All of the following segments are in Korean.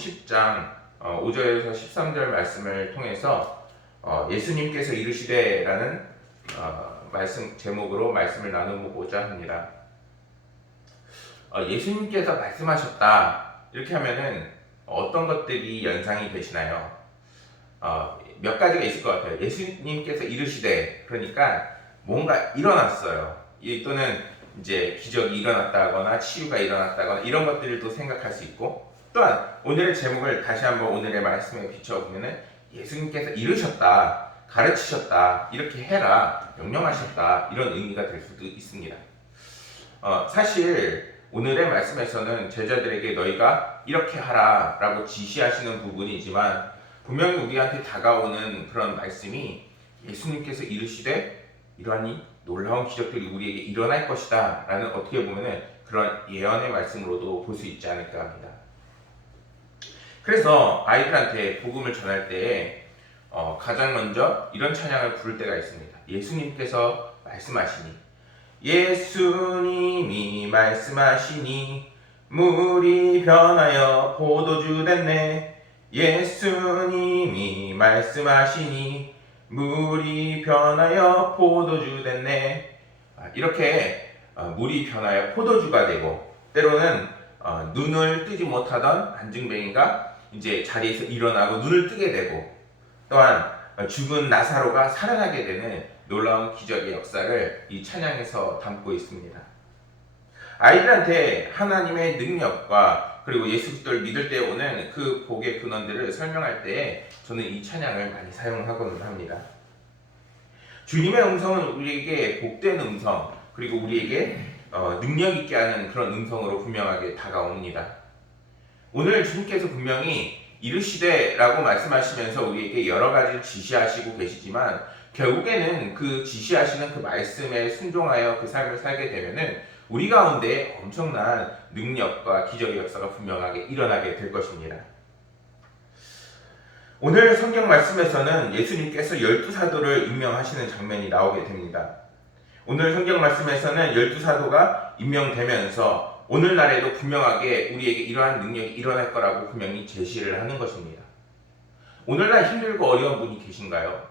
10장 5절에서 13절 말씀을 통해서 예수님께서 이르시되라는 말씀 제목으로 말씀을 나누고자 합니다. 예수님께서 말씀하셨다 이렇게 하면은 어떤 것들이 연상이 되시나요? 몇 가지가 있을 것 같아요. 예수님께서 이르시되 그러니까 뭔가 일어났어요. 또는 이제 기적이 일어났다거나 치유가 일어났다거나 이런 것들을 또 생각할 수 있고, 또한 오늘의 제목을 다시 한번 오늘의 말씀에 비춰보면은 예수님께서 이르셨다, 가르치셨다, 이렇게 해라, 명령하셨다 이런 의미가 될 수도 있습니다. 사실 오늘의 말씀에서는 제자들에게 너희가 이렇게 하라 라고 지시하시는 부분이지만 분명히 우리한테 다가오는 그런 말씀이 예수님께서 이르시되 이러한 놀라운 기적들이 우리에게 일어날 것이다 라는 어떻게 보면 그런 예언의 말씀으로도 볼 수 있지 않을까 합니다. 그래서 아이들한테 복음을 전할 때에 가장 먼저 이런 찬양을 부를 때가 있습니다. 예수님께서 말씀하시니, 예수님이 말씀하시니 물이 변하여 포도주 됐네. 예수님이 말씀하시니 물이 변하여 포도주 됐네. 이렇게 물이 변하여 포도주가 되고, 때로는 눈을 뜨지 못하던 안증뱅이가 이제 자리에서 일어나고 눈을 뜨게 되고, 또한 죽은 나사로가 살아나게 되는 놀라운 기적의 역사를 이 찬양에서 담고 있습니다. 아이들한테 하나님의 능력과 그리고 예수 그리스도를 믿을 때 오는 그 복의 근원들을 설명할 때 저는 이 찬양을 많이 사용하고는 합니다. 주님의 음성은 우리에게 복된 음성, 그리고 우리에게 능력 있게 하는 그런 음성으로 분명하게 다가옵니다. 오늘 주님께서 분명히 이르시되라고 말씀하시면서 우리에게 여러 가지를 지시하시고 계시지만 결국에는 그 지시하시는 그 말씀에 순종하여 그 삶을 살게 되면은 우리 가운데 엄청난 능력과 기적의 역사가 분명하게 일어나게 될 것입니다. 오늘 성경 말씀에서는 예수님께서 12사도를 임명하시는 장면이 나오게 됩니다. 오늘 성경 말씀에서는 12사도가 임명되면서 오늘날에도 분명하게 우리에게 이러한 능력이 일어날 거라고 분명히 제시를 하는 것입니다. 오늘날 힘들고 어려운 분이 계신가요?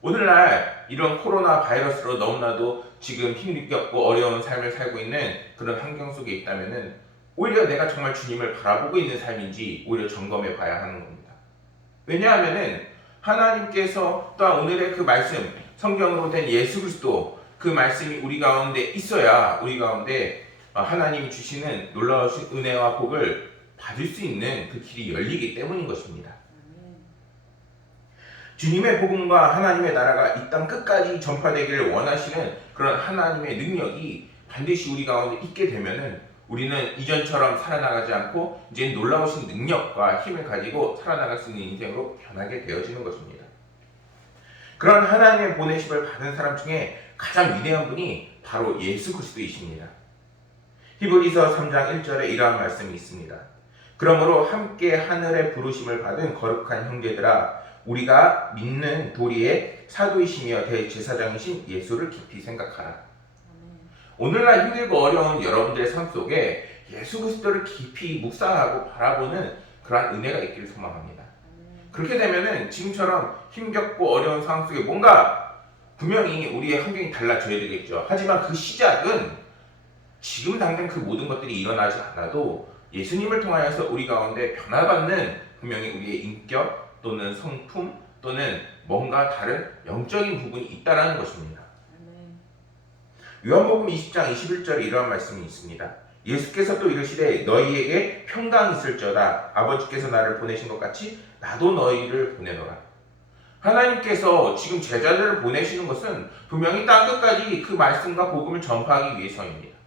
오늘날 이런 코로나 바이러스로 너무나도 지금 힘겹고 어려운 삶을 살고 있는 그런 환경 속에 있다면은 오히려 내가 정말 주님을 바라보고 있는 삶인지 오히려 점검해 봐야 하는 겁니다. 왜냐하면은 하나님께서 또한 오늘의 그 말씀, 성경으로 된 예수 그리스도 그 말씀이 우리 가운데 있어야 우리 가운데 하나님이 주시는 놀라우신 은혜와 복을 받을 수 있는 그 길이 열리기 때문인 것입니다. 주님의 복음과 하나님의 나라가 이 땅 끝까지 전파되기를 원하시는 그런 하나님의 능력이 반드시 우리 가운데 있게 되면은 우리는 이전처럼 살아나가지 않고 이제 놀라우신 능력과 힘을 가지고 살아나갈 수 있는 인생으로 변하게 되어지는 것입니다. 그런 하나님의 보내심을 받은 사람 중에 가장 위대한 분이 바로 예수 그리스도이십니다. 히브리서 3장 1절에 이러한 말씀이 있습니다. 그러므로 함께 하늘의 부르심을 받은 거룩한 형제들아, 우리가 믿는 도리의 사도이시며 대제사장이신 예수를 깊이 생각하라. 오늘날 힘들고 어려운 여러분들의 삶 속에 예수 그리스도를 깊이 묵상하고 바라보는 그러한 은혜가 있기를 소망합니다. 그렇게 되면은 지금처럼 힘겹고 어려운 상황 속에 뭔가 분명히 우리의 환경이 달라져야 되겠죠. 하지만 그 시작은 지금 당장 그 모든 것들이 일어나지 않아도 예수님을 통하여서 우리 가운데 변화받는 분명히 우리의 인격 또는 성품 또는 뭔가 다른 영적인 부분이 있다라는 것입니다. 요한복음 20장 21절에 이러한 말씀이 있습니다. 예수께서 또 이르시되 너희에게 평강이 있을저다. 아버지께서 나를 보내신 것 같이 나도 너희를 보내노라. 하나님께서 지금 제자들을 보내시는 것은 분명히 땅끝까지 그 말씀과 복음을 전파하기 위해서입니다.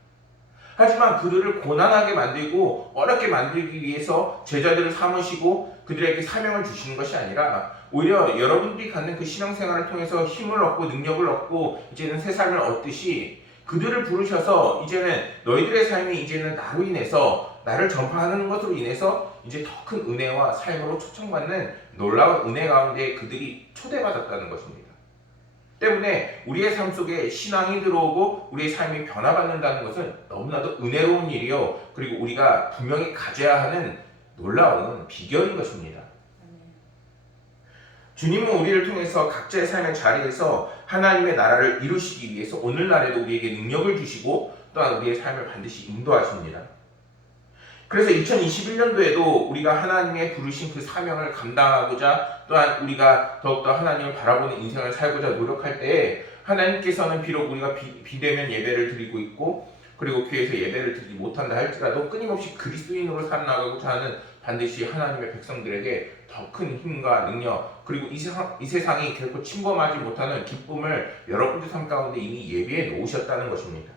하지만 그들을 고난하게 만들고 어렵게 만들기 위해서 제자들을 삼으시고 그들에게 사명을 주시는 것이 아니라 오히려 여러분들이 갖는 그 신앙생활을 통해서 힘을 얻고 능력을 얻고 이제는 새 삶을 얻듯이 그들을 부르셔서 이제는 너희들의 삶이 이제는 나로 인해서 나를 전파하는 것으로 인해서 이제 더 큰 은혜와 삶으로 초청받는 놀라운 은혜 가운데 그들이 초대받았다는 것입니다. 때문에 우리의 삶 속에 신앙이 들어오고 우리의 삶이 변화받는다는 것은 너무나도 은혜로운 일이요. 그리고 우리가 분명히 가져야 하는 놀라운 비결인 것입니다. 주님은 우리를 통해서 각자의 삶의 자리에서 하나님의 나라를 이루시기 위해서 오늘날에도 우리에게 능력을 주시고 또한 우리의 삶을 반드시 인도하십니다. 그래서 2021년도에도 우리가 하나님의 부르신 그 사명을 감당하고자 또한 우리가 더욱더 하나님을 바라보는 인생을 살고자 노력할 때에 하나님께서는 비록 우리가 비대면 예배를 드리고 있고 그리고 교회에서 예배를 드리지 못한다 할지라도 끊임없이 그리스도인으로 살아나가고자 하는 반드시 하나님의 백성들에게 더 큰 힘과 능력 그리고 이 세상이 결코 침범하지 못하는 기쁨을 여러분들 삶 가운데 이미 예비해 놓으셨다는 것입니다.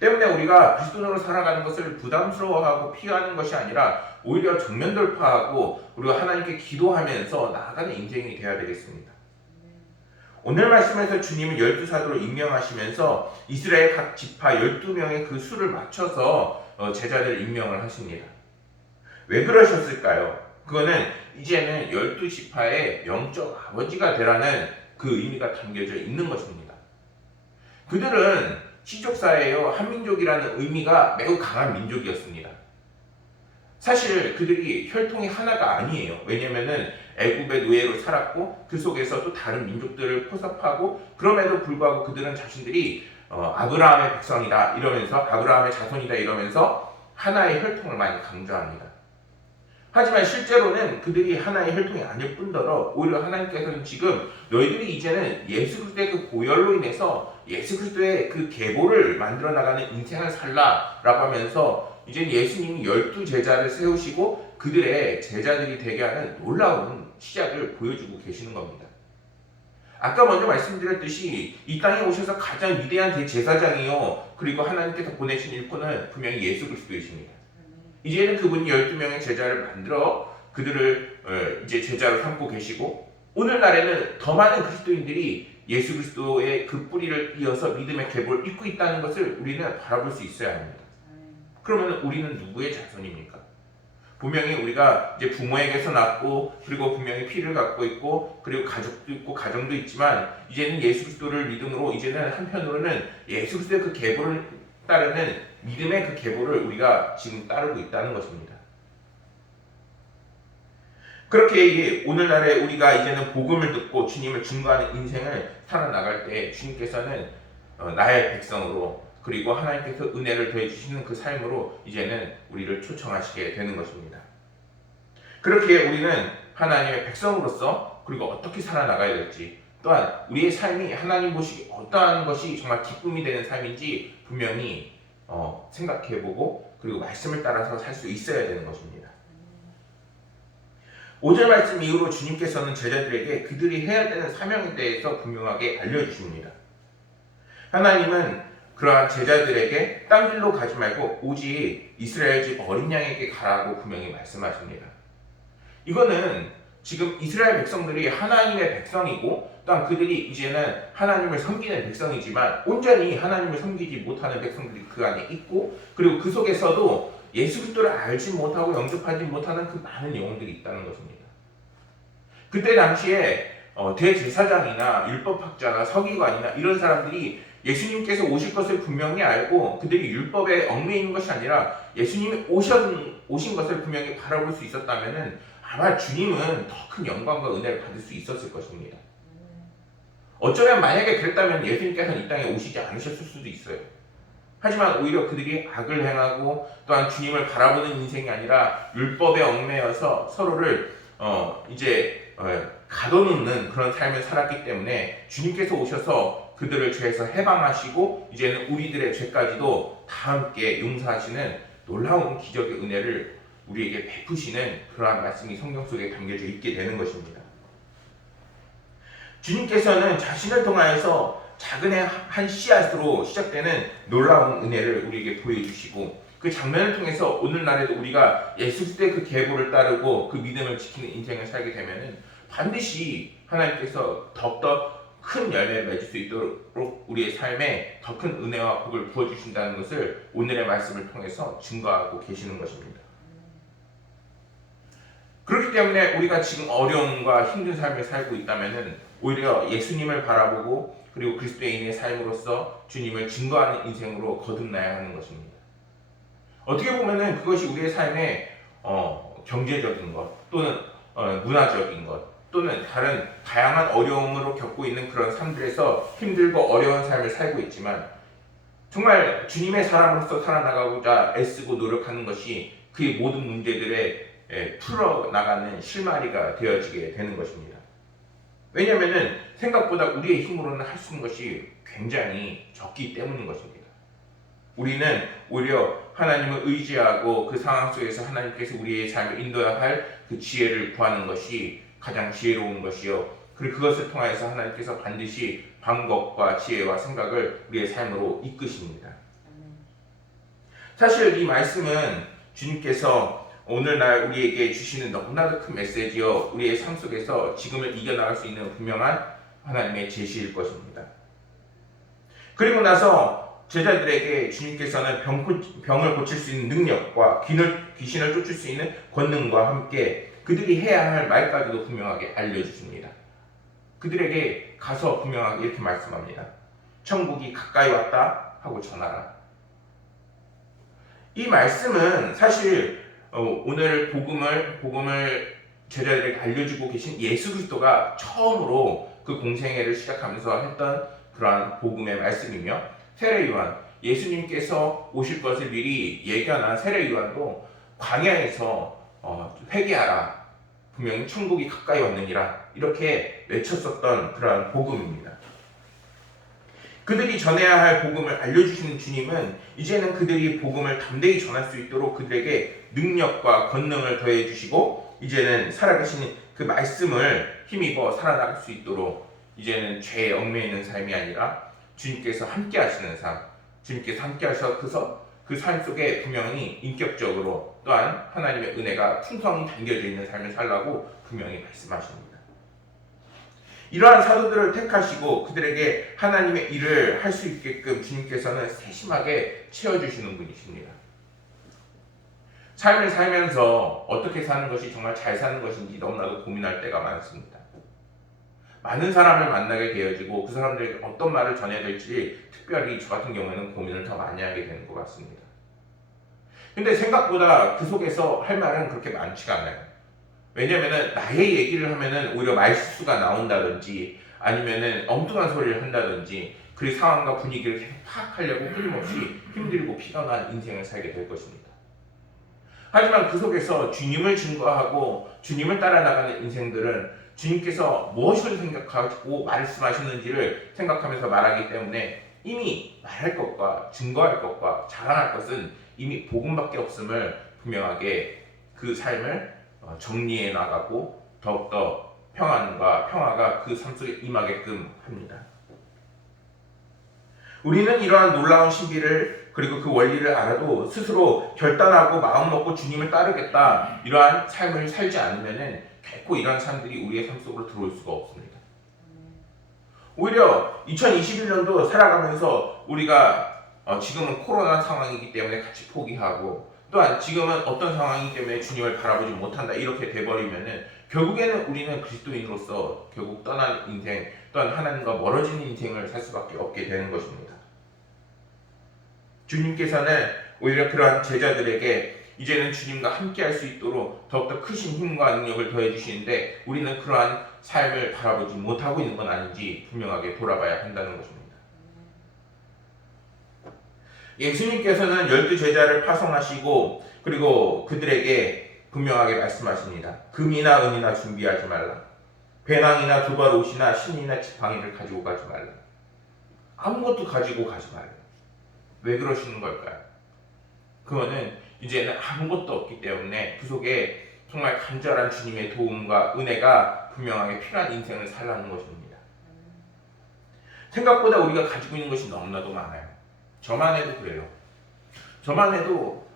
때문에 우리가 그리스도인으로 살아가는 것을 부담스러워하고 피하는 것이 아니라 오히려 정면 돌파하고 우리가 하나님께 기도하면서 나아가는 인생이 되어야 되겠습니다. 오늘 말씀에서 주님은 12사도로 임명하시면서 이스라엘 각 지파 12명의 그 수를 맞춰서 제자들 임명을 하십니다. 왜 그러셨을까요? 그거는 이제는 12지파의 영적 아버지가 되라는 그 의미가 담겨져 있는 것입니다. 그들은 시족사예요. 한민족이라는 의미가 매우 강한 민족이었습니다. 사실 그들이 혈통이 하나가 아니에요. 왜냐면은 애굽의 노예로 살았고 그 속에서 또 다른 민족들을 포섭하고 그럼에도 불구하고 그들은 자신들이 아브라함의 백성이다 이러면서 아브라함의 자손이다 이러면서 하나의 혈통을 많이 강조합니다. 하지만 실제로는 그들이 하나의 혈통이 아닐 뿐더러 오히려 하나님께서는 지금 너희들이 이제는 예수 그리스도의 그 보혈로 인해서 예수 그리스도의 그 계보를 만들어 나가는 인생을 살라라고 하면서 이제 예수님이 12제자를 세우시고 그들의 제자들이 되게 하는 놀라운 시작을 보여주고 계시는 겁니다. 아까 먼저 말씀드렸듯이 이 땅에 오셔서 가장 위대한 대제사장이요 그리고 하나님께서 보내신 일꾼은 분명히 예수 그리스도이십니다. 이제는 그분이 12명의 제자를 만들어 그들을 이제 제자로 삼고 계시고 오늘날에는 더 많은 그리스도인들이 예수 그리스도의 그 뿌리를 이어서 믿음의 계보를 잇고 있다는 것을 우리는 바라볼 수 있어야 합니다. 그러면 우리는 누구의 자손입니까? 분명히 우리가 이제 부모에게서 낳고 그리고 분명히 피를 갖고 있고 그리고 가족도 있고 가정도 있지만 이제는 예수 그리스도를 믿음으로 이제는 한편으로는 예수 그리스도의 그 계보를 따르는 믿음의 그 계보를 우리가 지금 따르고 있다는 것입니다. 그렇게 오늘날에 우리가 이제는 복음을 듣고 주님을 증거하는 인생을 살아나갈 때 주님께서는 나의 백성으로 그리고 하나님께서 은혜를 더해주시는 그 삶으로 이제는 우리를 초청하시게 되는 것입니다. 그렇게 우리는 하나님의 백성으로서 그리고 어떻게 살아나가야 될지 또한 우리의 삶이 하나님 보시기에 어떠한 것이 정말 기쁨이 되는 삶인지 분명히 생각해보고 그리고 말씀을 따라서 살 수 있어야 되는 것입니다. 5절 말씀 이후로 주님께서는 제자들에게 그들이 해야 되는 사명에 대해서 분명하게 알려주십니다. 하나님은 그러한 제자들에게 딴 길로 가지 말고 오직 이스라엘 집 어린 양에게 가라고 분명히 말씀하십니다. 이거는 지금 이스라엘 백성들이 하나님의 백성이고 또한 그들이 이제는 하나님을 섬기는 백성이지만 온전히 하나님을 섬기지 못하는 백성들이 그 안에 있고 그리고 그 속에서도 예수 그리스도를 알지 못하고 영접하지 못하는 그 많은 영혼들이 있다는 것입니다. 그때 당시에 대제사장이나 율법학자나 서기관이나 이런 사람들이 예수님께서 오실 것을 분명히 알고 그들이 율법에 얽매이는 것이 아니라 예수님이 오신 것을 분명히 바라볼 수 있었다면 아마 주님은 더 큰 영광과 은혜를 받을 수 있었을 것입니다. 어쩌면 만약에 그랬다면 예수님께서는 이 땅에 오시지 않으셨을 수도 있어요. 하지만 오히려 그들이 악을 행하고 또한 주님을 바라보는 인생이 아니라 율법에 얽매여서 서로를 가둬놓는 그런 삶을 살았기 때문에 주님께서 오셔서 그들을 죄에서 해방하시고 이제는 우리들의 죄까지도 다 함께 용서하시는 놀라운 기적의 은혜를 우리에게 베푸시는 그러한 말씀이 성경 속에 담겨져 있게 되는 것입니다. 주님께서는 자신을 통하여서 작은 한 씨앗으로 시작되는 놀라운 은혜를 우리에게 보여주시고 그 장면을 통해서 오늘날에도 우리가 예수 그리스도의 그 계보를 따르고 그 믿음을 지키는 인생을 살게 되면은 반드시 하나님께서 더욱더 큰 열매를 맺을 수 있도록 우리의 삶에 더 큰 은혜와 복을 부어주신다는 것을 오늘의 말씀을 통해서 증거하고 계시는 것입니다. 그렇기 때문에 우리가 지금 어려움과 힘든 삶을 살고 있다면 오히려 예수님을 바라보고 그리고 그리스도인의 삶으로서 주님을 증거하는 인생으로 거듭나야 하는 것입니다. 어떻게 보면은 그것이 우리의 삶에 경제적인 것 또는 문화적인 것 또는 다른 다양한 어려움으로 겪고 있는 그런 삶들에서 힘들고 어려운 삶을 살고 있지만 정말 주님의 사람으로서 살아나가고자 애쓰고 노력하는 것이 그의 모든 문제들에 풀어나가는 실마리가 되어지게 되는 것입니다. 왜냐하면 생각보다 우리의 힘으로는 할 수 있는 것이 굉장히 적기 때문인 것입니다. 우리는 오히려 하나님을 의지하고 그 상황 속에서 하나님께서 우리의 삶을 인도해야 할 그 지혜를 구하는 것이 가장 지혜로운 것이요. 그리고 그것을 통해서 하나님께서 반드시 방법과 지혜와 생각을 우리의 삶으로 이끄십니다. 사실 이 말씀은 주님께서 오늘날 우리에게 주시는 너무나도 큰 메시지요. 우리의 삶 속에서 지금을 이겨나갈 수 있는 분명한 하나님의 제시일 것입니다. 그리고 나서 제자들에게 주님께서는 병을 고칠 수 있는 능력과 귀신을 쫓을 수 있는 권능과 함께 그들이 해야 할 말까지도 분명하게 알려주십니다. 그들에게 가서 분명하게 이렇게 말씀합니다. 천국이 가까이 왔다 하고 전하라. 이 말씀은 사실 오늘 복음을 제자들에게 알려주고 계신 예수 그리스도가 처음으로 그 공생애를 시작하면서 했던 그러한 복음의 말씀이며 세례요한, 예수님께서 오실 것을 미리 예견한 세례요한도 광야에서 회개하라, 분명히 천국이 가까이 왔느니라 이렇게 외쳤었던 그러한 복음입니다. 그들이 전해야 할 복음을 알려주시는 주님은 이제는 그들이 복음을 담대히 전할 수 있도록 그들에게 능력과 권능을 더해 주시고 이제는 살아계신 그 말씀을 힘입어 살아나갈 수 있도록 이제는 죄에 얽매여 있는 삶이 아니라 주님께서 함께 하시는 삶, 주님께서 함께 하셔서 그 삶 속에 분명히 인격적으로 또한 하나님의 은혜가 풍성히 담겨져 있는 삶을 살라고 분명히 말씀하십니다. 이러한 사도들을 택하시고 그들에게 하나님의 일을 할 수 있게끔 주님께서는 세심하게 채워주시는 분이십니다. 삶을 살면서 어떻게 사는 것이 정말 잘 사는 것인지 너무나도 고민할 때가 많습니다. 많은 사람을 만나게 되어지고 그 사람들에게 어떤 말을 전해야 될지 특별히 저 같은 경우에는 고민을 더 많이 하게 되는 것 같습니다. 근데 생각보다 그 속에서 할 말은 그렇게 많지가 않아요. 왜냐면은 나의 얘기를 하면은 오히려 말실수가 나온다든지 아니면은 엉뚱한 소리를 한다든지 그 상황과 분위기를 계속 파악하려고 끊임없이 힘들고 피곤한 인생을 살게 될 것입니다. 하지만 그 속에서 주님을 증거하고 주님을 따라 나가는 인생들은 주님께서 무엇을 생각하고 말씀하시는지를 생각하면서 말하기 때문에 이미 말할 것과 증거할 것과 자랑할 것은 이미 복음밖에 없음을 분명하게 그 삶을 정리해 나가고 더욱더 평화가 그 삶 속에 임하게끔 합니다. 우리는 이러한 놀라운 신비를 그리고 그 원리를 알아도 스스로 결단하고 마음먹고 주님을 따르겠다 이러한 삶을 살지 않으면 결코 이러한 삶들이 우리의 삶 속으로 들어올 수가 없습니다. 오히려 2021년도 살아가면서 우리가 지금은 코로나 상황이기 때문에 같이 포기하고 또한 지금은 어떤 상황이기 때문에 주님을 바라보지 못한다 이렇게 돼버리면은 결국에는 우리는 그리스도인으로서 결국 떠난 인생 또한 하나님과 멀어진 인생을 살 수밖에 없게 되는 것입니다. 주님께서는 오히려 그러한 제자들에게 이제는 주님과 함께 할 수 있도록 더욱더 크신 힘과 능력을 더해 주시는데 우리는 그러한 삶을 바라보지 못하고 있는 건 아닌지 분명하게 돌아봐야 한다는 것입니다. 예수님께서는 12제자를 파송하시고 그리고 그들에게 분명하게 말씀하십니다. 금이나 은이나 준비하지 말라. 배낭이나 두발 옷이나 신이나 지팡이를 가지고 가지 말라. 아무것도 가지고 가지 말라. 왜 그러시는 걸까요? 그거는 이제는 아무것도 없기 때문에 그 속에 정말 간절한 주님의 도움과 은혜가 분명하게 필요한 인생을 살라는 것입니다. 생각보다 우리가 가지고 있는 것이 너무나도 많아요. 저만 해도 그래요. 저만 해도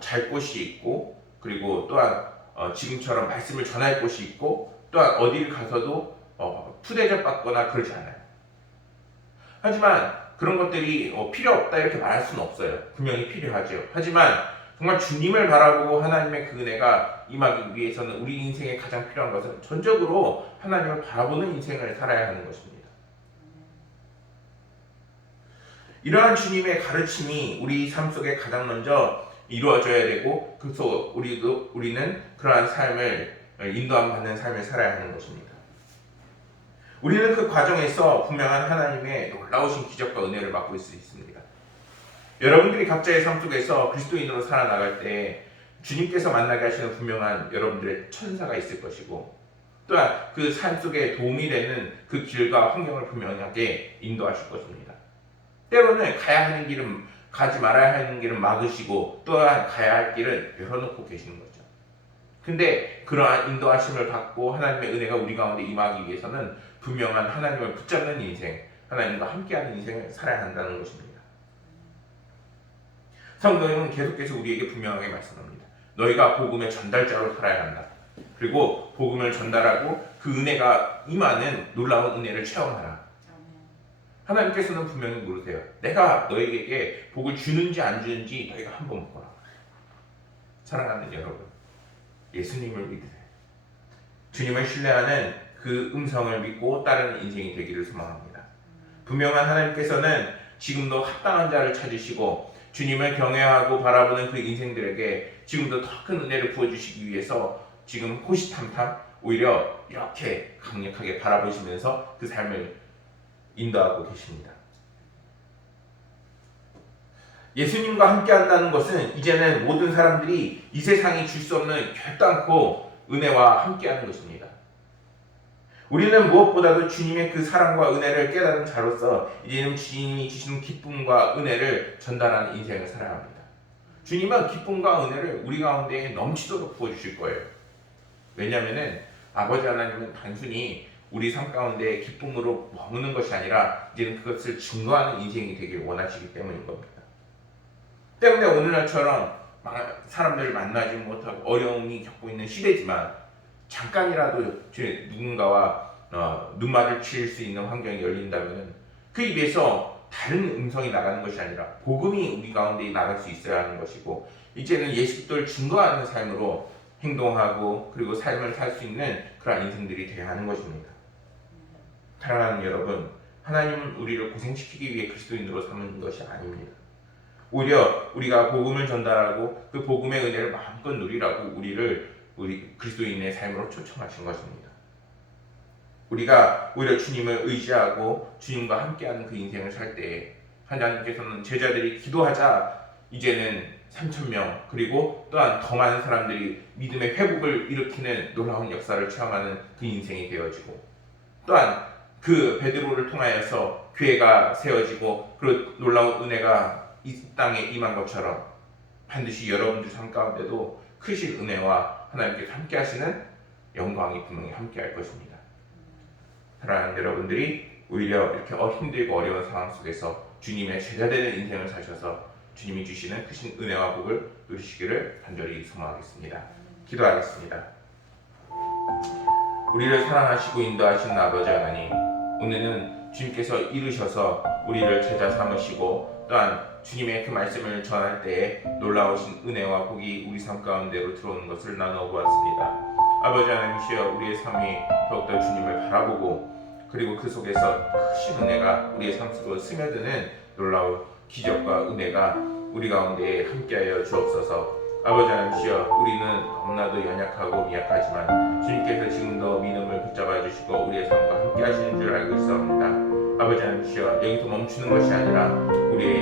잘 곳이 있고 그리고 또한 지금처럼 말씀을 전할 곳이 있고 또한 어디를 가서도 푸대접 받거나 그러지 않아요. 하지만 그런 것들이 필요 없다 이렇게 말할 수는 없어요. 분명히 필요하죠. 하지만 정말 주님을 바라보고 하나님의 그 은혜가 임하기 위해서는 우리 인생에 가장 필요한 것은 전적으로 하나님을 바라보는 인생을 살아야 하는 것입니다. 이러한 주님의 가르침이 우리 삶 속에 가장 먼저 이루어져야 되고 그래서 우리는 그러한 삶을 인도함 받는 삶을 살아야 하는 것입니다. 우리는 그 과정에서 분명한 하나님의 놀라우신 기적과 은혜를 맛볼 수 있습니다. 여러분들이 각자의 삶 속에서 그리스도인으로 살아나갈 때 주님께서 만나게 하시는 분명한 여러분들의 천사가 있을 것이고 또한 그 삶 속에 도움이 되는 그 길과 환경을 분명하게 인도하실 것입니다. 때로는 가야 하는 길은 가지 말아야 하는 길은 막으시고 또한 가야 할 길은 열어놓고 계시는 거죠. 근데 그러한 인도하심을 받고 하나님의 은혜가 우리 가운데 임하기 위해서는 분명한 하나님을 붙잡는 인생, 하나님과 함께하는 인생을 살아야 한다는 것입니다. 성경은 계속해서 우리에게 분명하게 말씀합니다. 너희가 복음의 전달자로 살아야 한다. 그리고 복음을 전달하고 그 은혜가 임하는 놀라운 은혜를 체험하라. 하나님께서는 분명히 물으세요. 내가 너희에게 복을 주는지 안 주는지 너희가 한번 보라. 사랑하는 여러분, 예수님을 믿으세요. 주님을 신뢰하는 그 음성을 믿고 따르는 인생이 되기를 소망합니다. 분명한 하나님께서는 지금도 합당한 자를 찾으시고 주님을 경외하고 바라보는 그 인생들에게 지금도 더 큰 은혜를 부어주시기 위해서 지금 호시탐탐 오히려 이렇게 강력하게 바라보시면서 그 삶을 인도하고 계십니다. 예수님과 함께 한다는 것은 이제는 모든 사람들이 이 세상이 줄 수 없는 결단코 은혜와 함께 하는 것입니다. 우리는 무엇보다도 주님의 그 사랑과 은혜를 깨달은 자로서 이제는 주님이 주시는 기쁨과 은혜를 전달하는 인생을 살아야 합니다. 주님은 기쁨과 은혜를 우리 가운데 넘치도록 부어주실 거예요. 왜냐하면 아버지 하나님은 단순히 우리 삶 가운데 기쁨으로 머무는 것이 아니라 이제는 그것을 증거하는 인생이 되길 원하시기 때문인 겁니다. 때문에 오늘날처럼 사람들을 만나지 못하고 어려움이 겪고 있는 시대지만 잠깐이라도 누군가와 눈맞을 칠 수 있는 환경이 열린다면 그 입에서 다른 음성이 나가는 것이 아니라 복음이 우리 가운데 나갈 수 있어야 하는 것이고 이제는 예수 그리스도를 증거하는 삶으로 행동하고 그리고 삶을 살 수 있는 그런 인생들이 되어야 하는 것입니다. 사랑하는 여러분, 하나님은 우리를 고생시키기 위해 그리스도인으로 삼는 것이 아닙니다. 오히려 우리가 복음을 전달하고 그 복음의 은혜를 마음껏 누리라고 우리 그리스도인의 삶으로 초청하신 것입니다. 우리가 오히려 주님을 의지하고 주님과 함께하는 그 인생을 살 때에 하나님께서는 제자들이 기도하자 이제는 3,000명 그리고 또한 더 많은 사람들이 믿음의 회복을 일으키는 놀라운 역사를 체험하는 그 인생이 되어지고 또한 그 베드로를 통하여서 교회가 세워지고 그 놀라운 은혜가 이 땅에 임한 것처럼 반드시 여러분들 삶 가운데도 크신 은혜와 하나님께서 함께 하시는 영광이 분명히 함께 할 것입니다. 사랑하는 여러분들이 오히려 이렇게 힘들고 어려운 상황 속에서 주님의 제자되는 인생을 사셔서 주님이 주시는 크신 은혜와 복을 누리시기를 간절히 소망하겠습니다. 기도하겠습니다. 우리를 사랑하시고 인도하시는 아버지 하나님, 오늘은 주님께서 이루셔서 우리를 제자 삼으시고 또한 주님의 그 말씀을 전할 때에 놀라우신 은혜와 복이 우리 삶 가운데로 들어오는 것을 나누어 보았습니다. 아버지 하나님이시여, 우리의 삶이 더욱더 주님을 바라보고 그리고 그 속에서 크신 은혜가 우리의 삶 속으로 스며드는 놀라운 기적과 은혜가 우리 가운데 함께하여 주옵소서. 아버지 하나님이시여, 우리는 너무나도 연약하고 미약하지만 주님께서 지금도 믿음을 붙잡아 주시고 우리의 삶과 함께 하시는 줄 알고 있사옵니다. 아버지 하나님이시여, 여기서 멈추는 것이 아니라 우리의